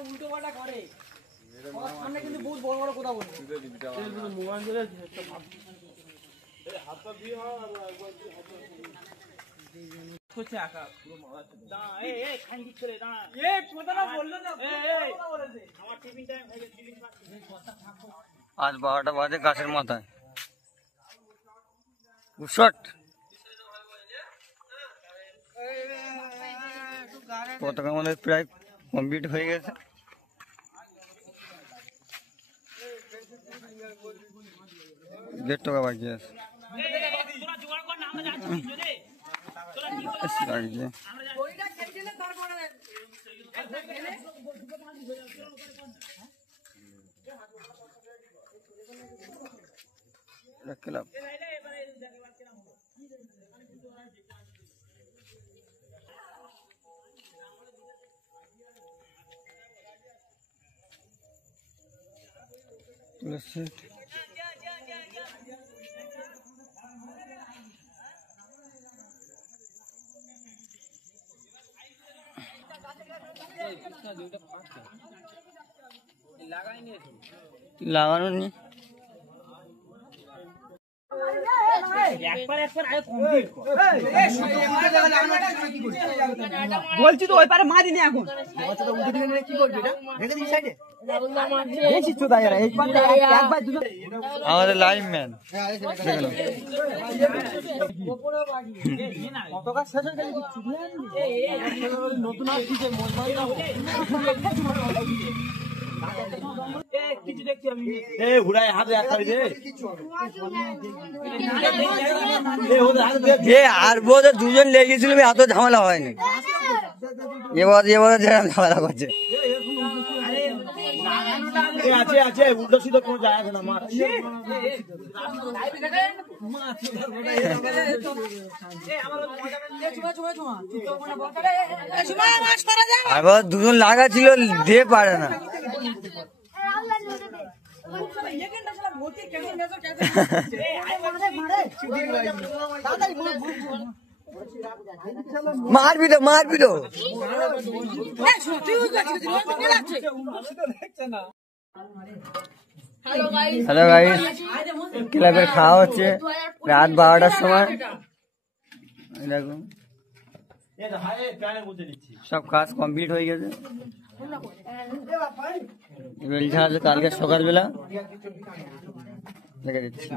উল্টো পাল্টা করে সামনে কিন্তু বহুত বড় বড় কথা বলে মোবাইল ধরে হাতটা দিয়ে হচ্ছে আকা পুরো মারা এই খাঙ্গি করে দাঁড়া এই কথাটা বললো না বলেছে আমার টিফিন টাইম হয়ে গেছে টিফিন আজ 12টা বাজে গাছের মাথায় উশট পতাকা আমাদের প্রায় কমপ্লিট হয়ে গেছে। দেড় টাকা বাকি আছে। ক্লাব লাগানো নেই বলছি তো ওই পারে মা দিনি এখন কি করবি আমাদের লাইভ ম্যান নতুন আর বোধ দুজন লেগেছিল এত ঝামেলা হয়নি এবার ঝামেলা করছে উল্টো সিধে কোনো যায় আছে না আবার দুজন লাগা ছিল দিয়ে পারে না মারবি তো হ্যালো গাইস ক্লাবের খাওয়া হচ্ছে রাত 12টার সময়। দেখুন সব কাজ কমপ্লিট হয়ে গেছে। কালকে সকালবেলা দেখে দিচ্ছি।